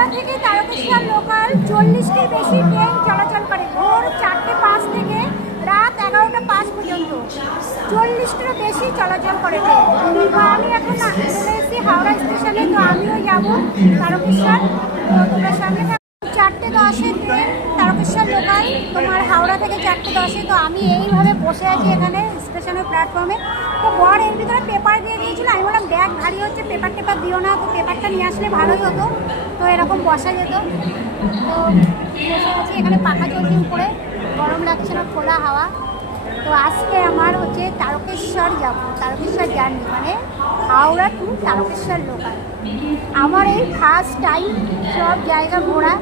হাওড়া থেকে তারকেশ্বর লোকাল 40টির বেশি ট্রেন চলাচল করে ভোর 4:05 থেকে রাত 11:05 পর্যন্ত। 40টিরও বেশি চলাচল করে ট্রেন। তো আমি এখন চলে এসেছি হাওড়া স্টেশনে, তো আমিও যাবো তারকেশ্বর। তো তোমরা সঙ্গে 4:10-এর ট্রেন তারকেশ্বর লোকাল তোমার হাওড়া থেকে 4:10-এ। তো আমি এইভাবে বসে আছি এখানে স্টেশনের প্ল্যাটফর্মে। তো বর এর ভিতরে পেপার দিয়ে দিয়েছিল, আমি বললাম ব্যাগ ভারী হচ্ছে, পেপার দিও না, তো পেপারটা নিয়ে আসলে ভালোই হতো, তো এরকম বসা যেত। তো বসে আছি এখানে, পাখা চলছে উপরে, গরম লাগছে না, খোলা হাওয়া। তো আজকে আমার হচ্ছে তারকেশ্বর যাব, তারকেশ্বর জার্নি মানে হাওড়া টু তারকেশ্বর লোকাল। আমার এই ফার্স্ট টাইম সব জায়গা ঘোরা।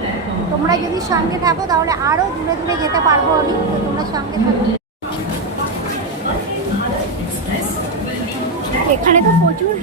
তোমরা যদি সঙ্গে থাকো তাহলে আরও দূরে দূরে যেতে পারবো আমি, তো তোমরা সঙ্গে থাকো। এখানে তো প্রচুর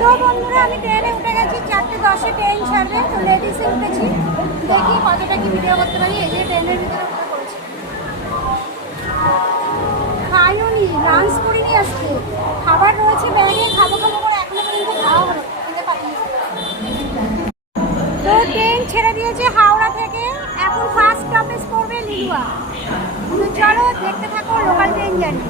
তো বন্ধুরা, আমি ট্রেনে উঠে গেছি, 4:10-এ ট্রেন ছাড়বে। তো লেডিসে উঠেছি, দেখি কতটা কি ভিডিও করতে পারি। এই যে ট্রেনের ভিতরে উঠে পড়েছি। খাইও নি, লাঞ্চ করিনি আজকে, খাবার রয়েছে ব্যাগে, খাবো করে এখনো পর্যন্ত খাওয়া হলো খেতে পারিনি। তো ট্রেন ছেড়ে দিয়েছে হাওড়া থেকে, এখন ফার্স্ট স্টপেজ করবে লিলুয়া। তো চলো দেখতে থাকো লোকাল ট্রেন জার্নি।